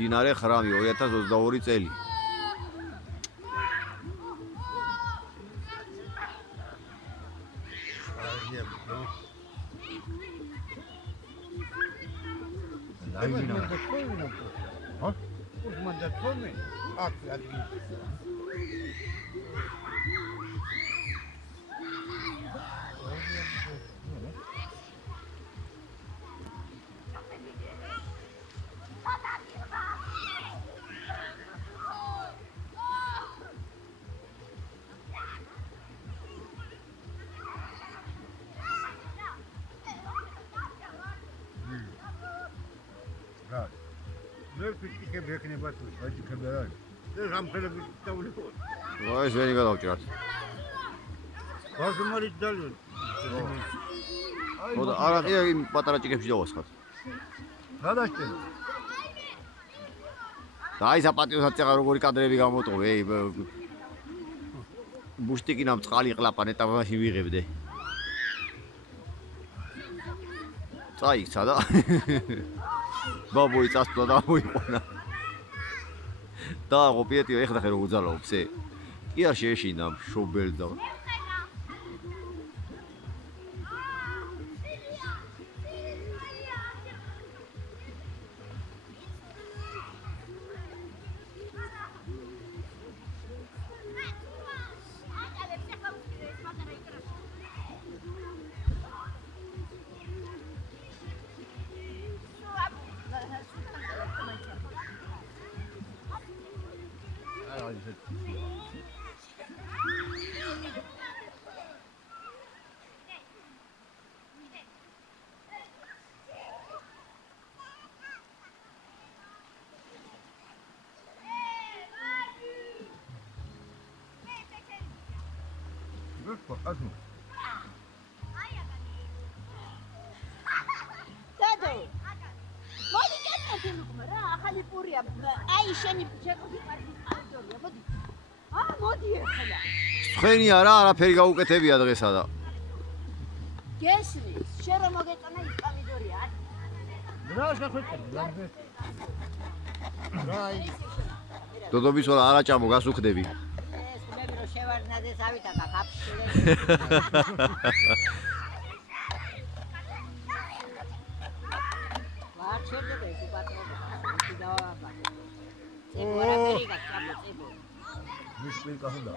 მდინარე ხრამი 2022 წელი. ეს ვენი გადავჭრათ. ხოდა არა კი იმ პატარა ჭიქებში დავასხათ. გადაშტენ. და აი საპატიოსაც წეღა როგორი კადრები გამოტოვე, ეი ბუშტიკინამ წყალი ყლაპან ეტაპაში ვიღებდე. წაიქცა და ბაბუი წასვლა და მოიყვანა. და ყოფიეთიო ეხლა ხე რო უძალაობს ე. კი არ შეეშინა შობელ და ცხენი არა არაფერი გაუკეთებია დღესა და გესმის შენ რომ მოგეწონა ის პომიდორია არ რა შეხვეწა დოდობის ორ არა ჭამო გასუხდები ეს ხმები რომ შევარდნადეს ავიტაკა ხაფში ვარ შეიძლება ეს უპატრონო ის დავაბადე წებო რა მერიგა ჭამო წებო მის პირ კახდა